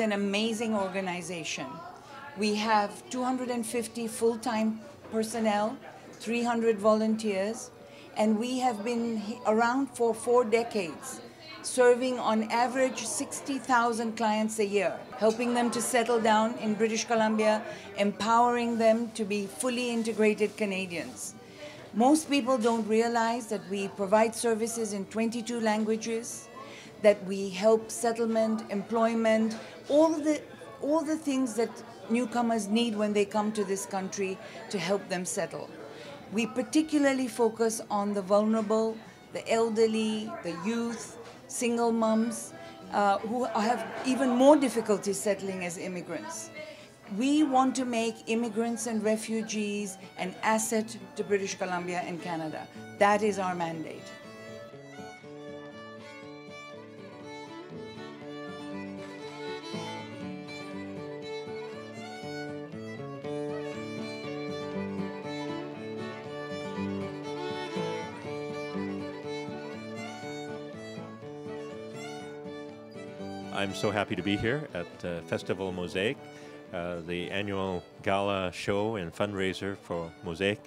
an amazing organization. We have 250 full-time personnel, 300 volunteers, and we have been around for 4 decades, serving on average 60,000 clients a year, helping them to settle down in British Columbia, empowering them to be fully integrated Canadians. Most people don't realize that we provide services in 22 languages, that we help settlement, employment, all the things that newcomers need when they come to this country to help them settle. We particularly focus on the vulnerable, the elderly, the youth, single moms who have even more difficulty settling as immigrants. We want to make immigrants and refugees an asset to British Columbia and Canada. That is our mandate. I'm so happy to be here at Festival Mosaic, the annual gala show and fundraiser for Mosaic,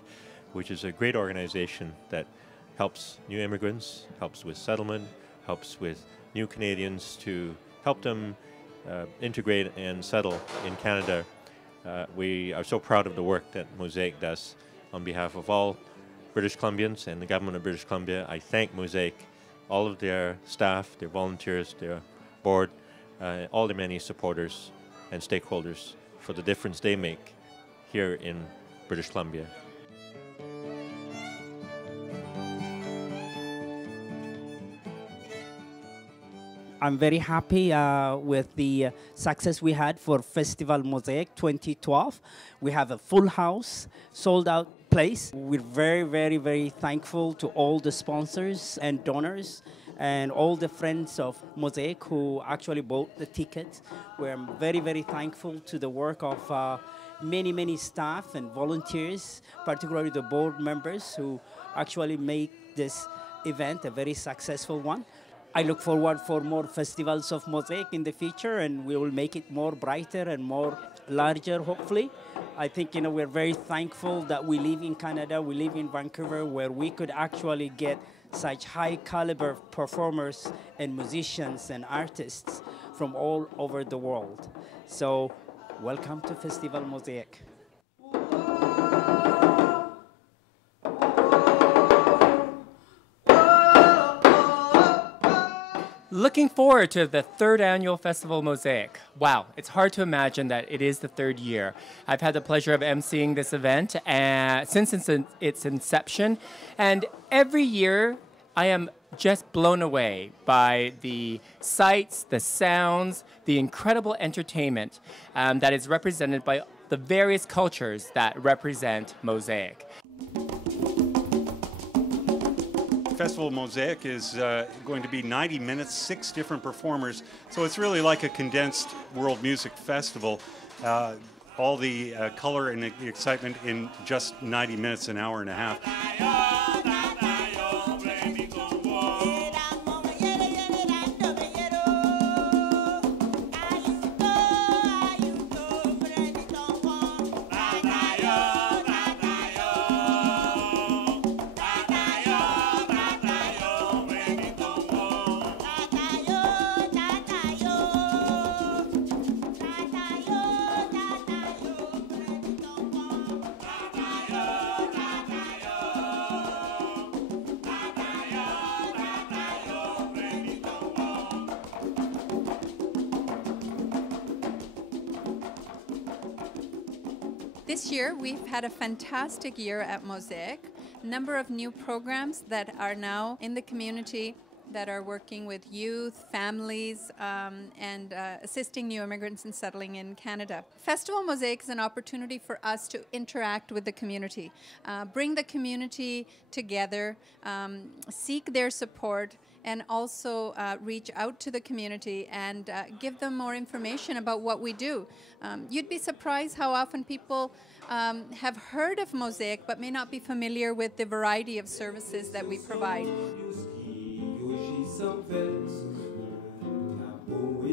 which is a great organization that helps new immigrants, helps with settlement, helps with new Canadians to help them integrate and settle in Canada. We are so proud of the work that Mosaic does. On behalf of all British Columbians and the government of British Columbia, I thank Mosaic, all of their staff, their volunteers, their board, all the many supporters and stakeholders for the difference they make here in British Columbia. I'm very happy with the success we had for Festival Mosaic 2012. We have a full house, sold out place. We're very, very, very thankful to all the sponsors and donors and all the friends of Mosaic who actually bought the tickets. We're very, very thankful to the work of many, many staff and volunteers, particularly the board members who actually make this event a very successful one. I look forward for more festivals of Mosaic in the future, and we will make it more brighter and more larger, hopefully. I think, we're very thankful that we live in Canada, we live in Vancouver, where we could actually get such high caliber performers and musicians and artists from all over the world. So, welcome to Festival Mosaic. Looking forward to the 3rd annual Festival Mosaic. Wow, it's hard to imagine that it is the 3rd year. I've had the pleasure of emceeing this event since its inception, and every year I am just blown away by the sights, the sounds, the incredible entertainment that is represented by the various cultures that represent Mosaic. Festival Mosaic is going to be 90 minutes, 6 different performers. So it's really like a condensed world music festival. All the color and the excitement in just 90 minutes, an hour and a half. This year, we've had a fantastic year at Mosaic. A number of new programs that are now in the community that are working with youth, families, and assisting new immigrants in settling in Canada. Festival Mosaic is an opportunity for us to interact with the community, bring the community together, seek their support, and also reach out to the community and give them more information about what we do. You'd be surprised how often people have heard of Mosaic but may not be familiar with the variety of services that we provide.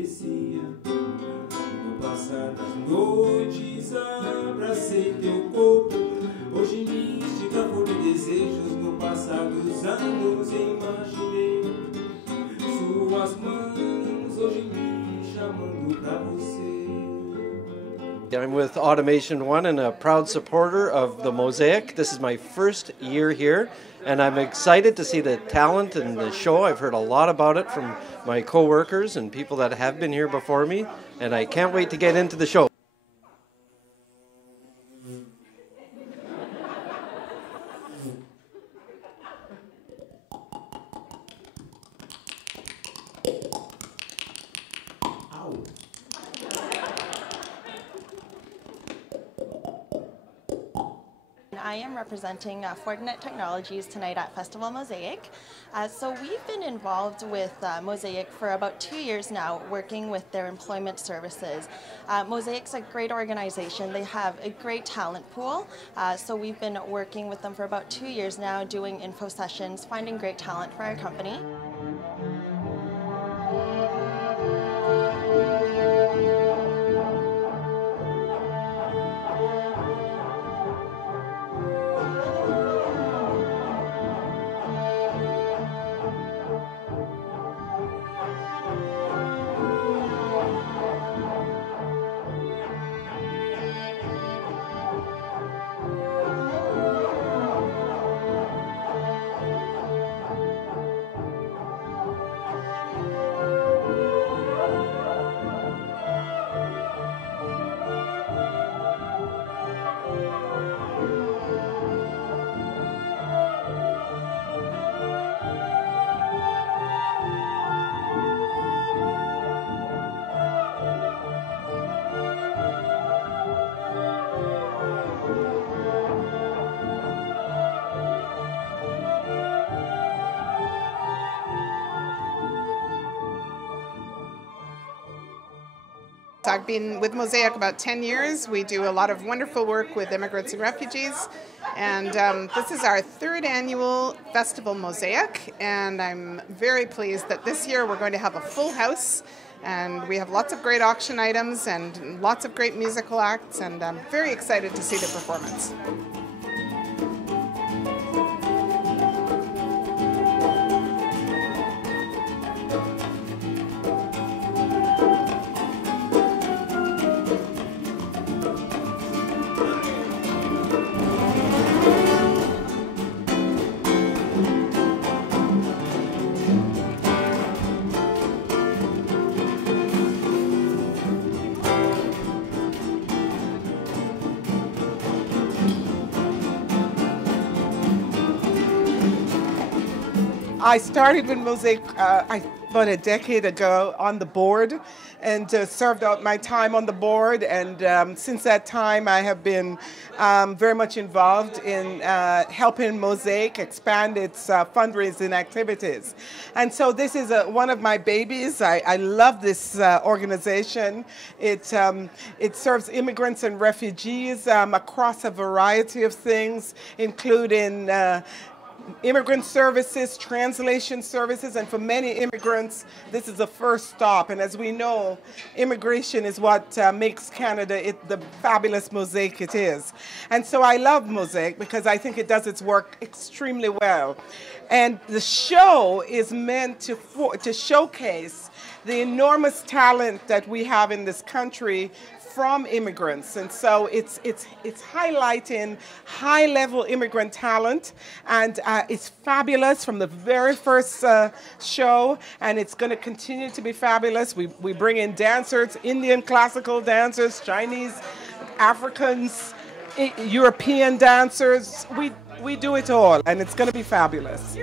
parecia. No passar das noites abracei teu corpo. Hoje mística flor de desejos. No passar dos anos imaginei suas mãos hoje me chamando pra você. I'm with Automation One and a proud supporter of the Mosaic. This is my first year here, and I'm excited to see the talent and the show. I've heard a lot about it from my co-workers and people that have been here before me, and I can't wait to get into the show. I am representing Fortinet Technologies tonight at Festival Mosaic. So we've been involved with Mosaic for about 2 years now, working with their employment services. Mosaic's a great organization. They have a great talent pool. So we've been working with them for about 2 years now, doing info sessions, finding great talent for our company. I've been with Mosaic about 10 years. We do a lot of wonderful work with immigrants and refugees. And this is our 3rd annual Festival Mosaic. And I'm very pleased that this year we're going to have a full house. And we have lots of great auction items and lots of great musical acts. And I'm very excited to see the performance. I started with Mosaic about a decade ago on the board and served out my time on the board. And since that time, I have been very much involved in helping Mosaic expand its fundraising activities. And so this is one of my babies. I love this organization. It serves immigrants and refugees across a variety of things, including immigrant services, translation services, and for many immigrants, this is the first stop. And as we know, immigration is what makes Canada the fabulous Mosaic it is. And so I love Mosaic because I think it does its work extremely well. And the show is meant to showcase the enormous talent that we have in this country from immigrants. And so it's highlighting high-level immigrant talent, and it's fabulous from the very first show, and it's going to continue to be fabulous. We bring in dancers, Indian classical dancers, Chinese, Africans, European dancers. We do it all, and it's going to be fabulous.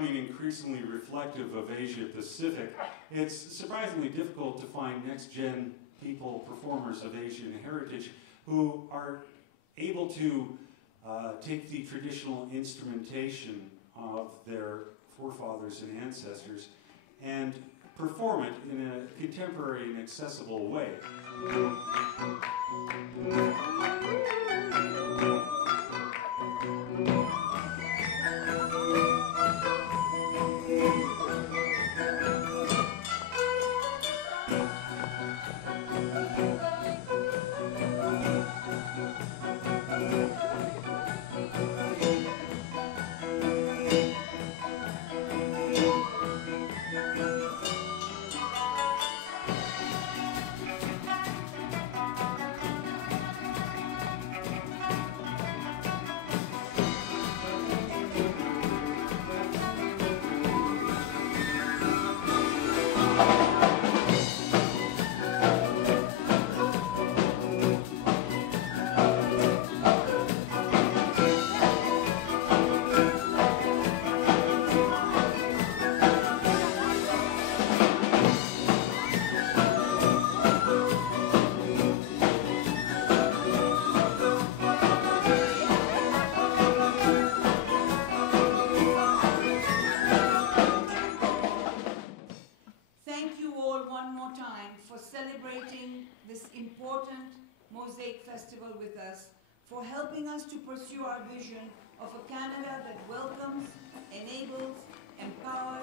becoming increasingly reflective of Asia Pacific, it's surprisingly difficult to find next-gen people, performers of Asian heritage, who are able to take the traditional instrumentation of their forefathers and ancestors and perform it in a contemporary and accessible way. Thank you all one more time for celebrating this important Mosaic Festival with us, for helping us to pursue our vision of a Canada that welcomes, enables, empowers,